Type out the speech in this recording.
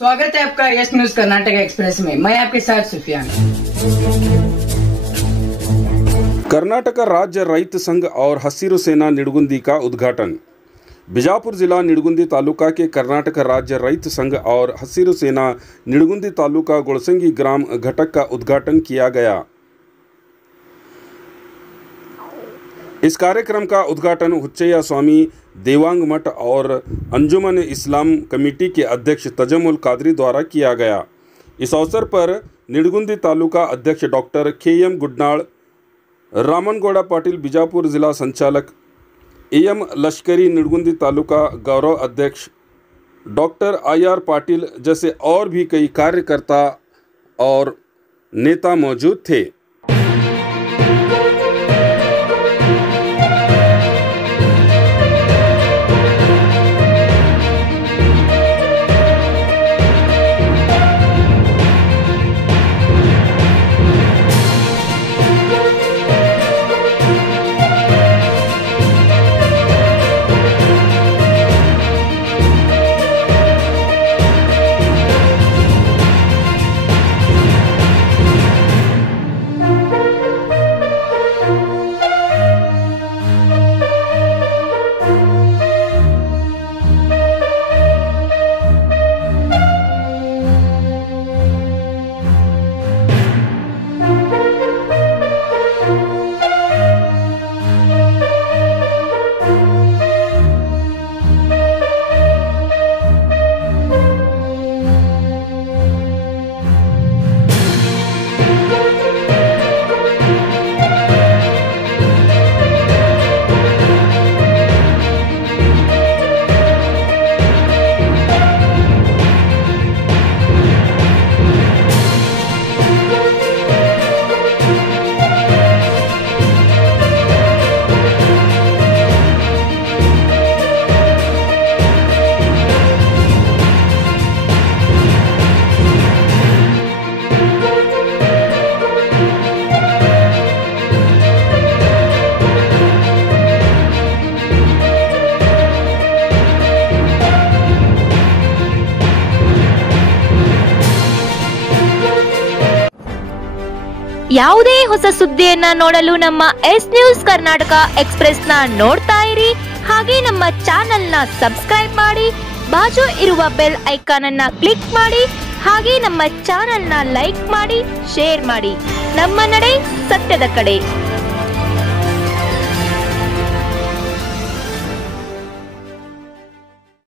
स्वागत है आपका यस न्यूज कर्नाटक एक्सप्रेस में। मैं आपके साथ सुफियान। कर्नाटक राज्य रैत संघ और हसिरू सेना निडगुंदी का उद्घाटन। बीजापुर जिला निडगुंदी तालुका के कर्नाटक राज्य रैत संघ और हसिरू सेना निडगुंदी तालुका गुड़संगी ग्राम घटक का उद्घाटन किया गया। इस कार्यक्रम का उद्घाटन हुच्चैया स्वामी देवांग मठ और अंजुमन इस्लाम कमेटी के अध्यक्ष तजमुल कादरी द्वारा किया गया। इस अवसर पर निडगुंदी तालुका अध्यक्ष डॉक्टर के.एम. गुड्नाळ, रामनगौड़ा पाटिल बीजापुर जिला संचालक, ए.एम. लश्करी निडगुंदी तालुका गौरव अध्यक्ष डॉक्टर आई.आर. पाटिल जैसे और भी कई कार्यकर्ता और नेता मौजूद थे। ಯಾವುದೇ ಹೊಸ ಸುದ್ದಿಯನ್ನ ನೋಡಲು ನಮ್ಮ ಎಸ್ ನ್ಯೂಸ್ ಕರ್ನಾಟಕ ಎಕ್ಸ್ಪ್ರೆಸ್ ನ ನೋಡ್ತಾ ಇರಿ. ಹಾಗೆ ನಮ್ಮ ಚಾನೆಲ್ ನ ಸಬ್ಸ್ಕ್ರೈಬ್ ಮಾಡಿ, ಬಾಜು ಇರುವ ಬೆಲ್ ಐಕಾನ್ ಅನ್ನ ಕ್ಲಿಕ್ ಮಾಡಿ. ಹಾಗೆ ನಮ್ಮ ಚಾನೆಲ್ ನ ಲೈಕ್ ಮಾಡಿ, ಶೇರ್ ಮಾಡಿ. ನಮ್ಮ ನಡೆ ಸತ್ಯದ ಕಡೆ.